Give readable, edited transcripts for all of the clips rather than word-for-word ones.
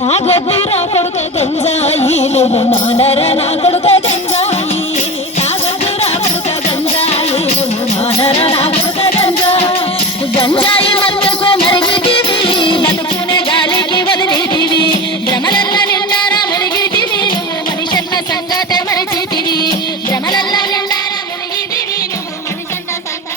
తాగొద్దురా కొడుక గంజాయి నువ్వు మానర నా కొడుక గంజాయి తాగొద్దురా కొడుక గంజాయి నువ్వు మానర నా కొడుక గంజాయి గంజాయి మత్తుకు మరిగితివి బతుకునే గాలికి వదిలితివి భ్రమలల్ల నిండారా మునిగితివి నువ్వు మనిషన్న సంగతే మరిచితివి భ్రమలల్ల నిండారా మునిగితివి నువ్వు మనిషన్న సంగతే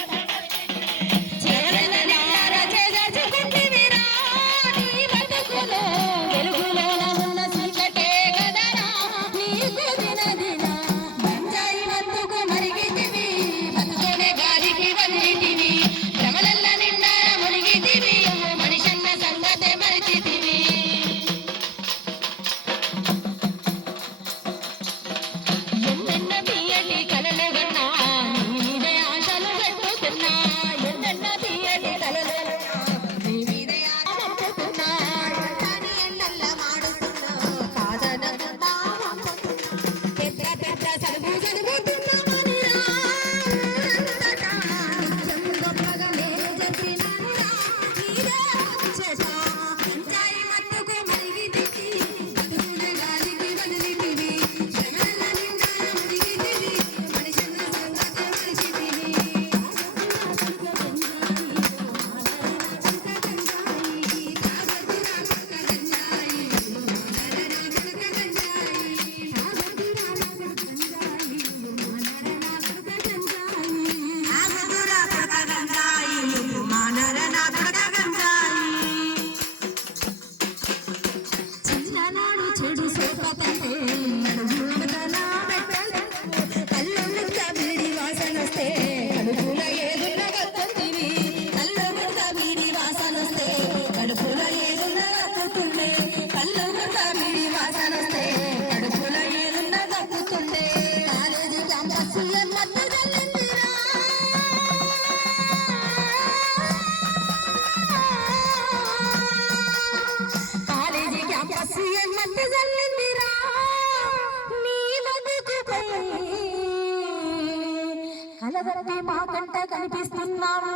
కలవరటి మా కంట కనిపిస్తున్నావు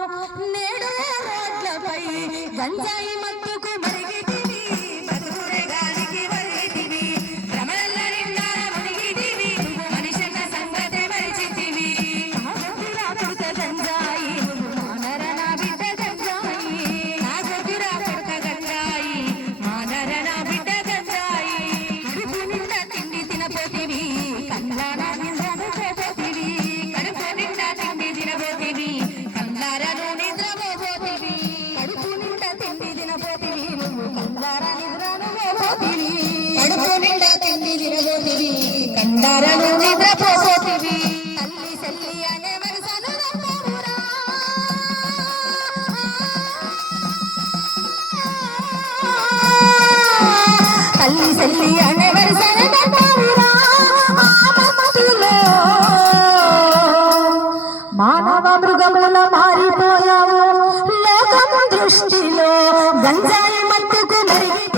నేడు రోడ్లపై గంజాయి మత్తుకు మరిగితివి బతుకునే గాలికి వదిలితివి భ్రమలల్ల నిండార మునిగితివి మనిషన్న సంగతే మరిచితివి తాగొద్దురా కొడుక గంజాయి నువ్వు మానర నా బిడ్డ గంజాయి తాగొద్దురా కొడుక గంజాయి మానర నా బిడ్డ గంజాయి కడుపు నిండా తిండి తినపోతివి కళ్ళాన నిందను పోతివి కడుపు నిండా తిండి తినపోతివి కళ్ళారను నిద్రపోతివి కడుపు నిండా తిండి తినపోతివి నువ్వు కళ్ళార నిద్రను పోతివి కడుపు నిండా తిండి తినపోతివి కళ్ళారను నిద్రపోతివి తల్లి సెల్లి అనే వరసను నమ్మవురా తల్లి సెల్లి అనే వరసను నమ్మవురా మానవ మృగముల మారిపోయావు లోకము దృష్టిలో గంజాయి మత్తుకు మరిగి